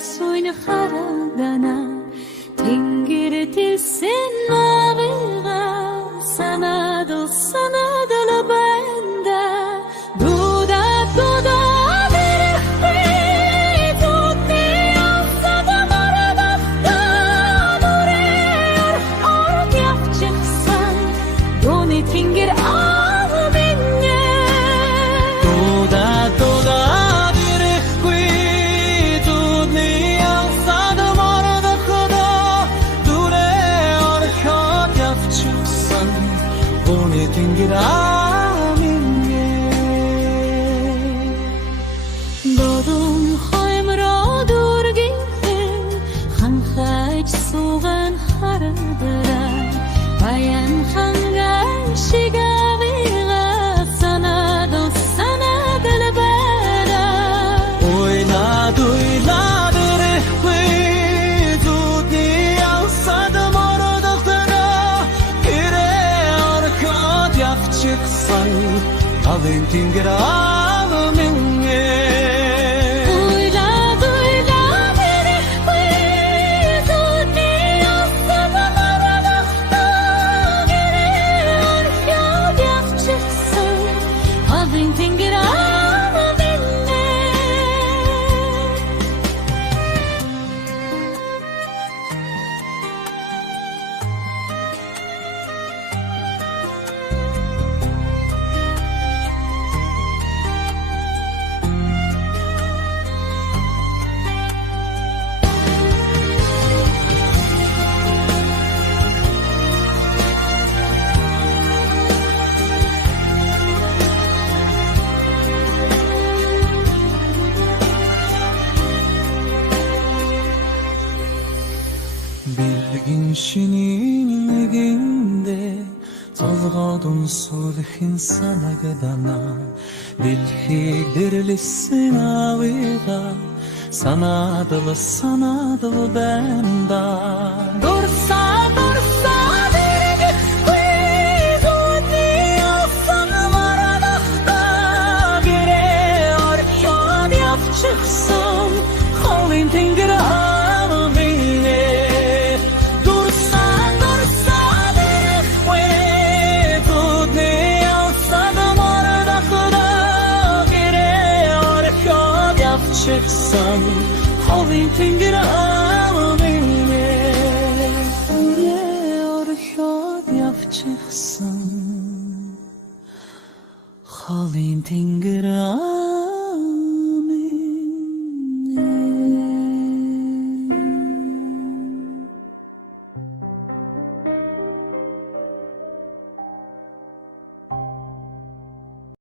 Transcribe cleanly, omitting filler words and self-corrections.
suyun haradana Tingir tilsin ağıra Sanadıl bende Duda verikli Tutni alsadım aradakta Duruyor ork yapacaksan Doni tingir ağ minye Duda verikli Tutni alsadım aradakta Duruyor ork yapacaksan Doni tingir ağ Dodum hoymro durgin Hanxach sugan haradara Bayan hanga shigaviga Sanadıl bera Oyladı rehbi Tutni alsadım aradakta Gire arkat yapacaksan Alın tingir ağımınge Bilgin şininliginde Tolgadun sulhin sana gadana Dilhi dirlisin aviga Sanadıl benda Dursa verikli Tutni alsadım aradakta Gire ork yapacaksan Halin tingir çıksan Havin tingir ağımine Uriyor yod yapacaksan Havin tingir ağımine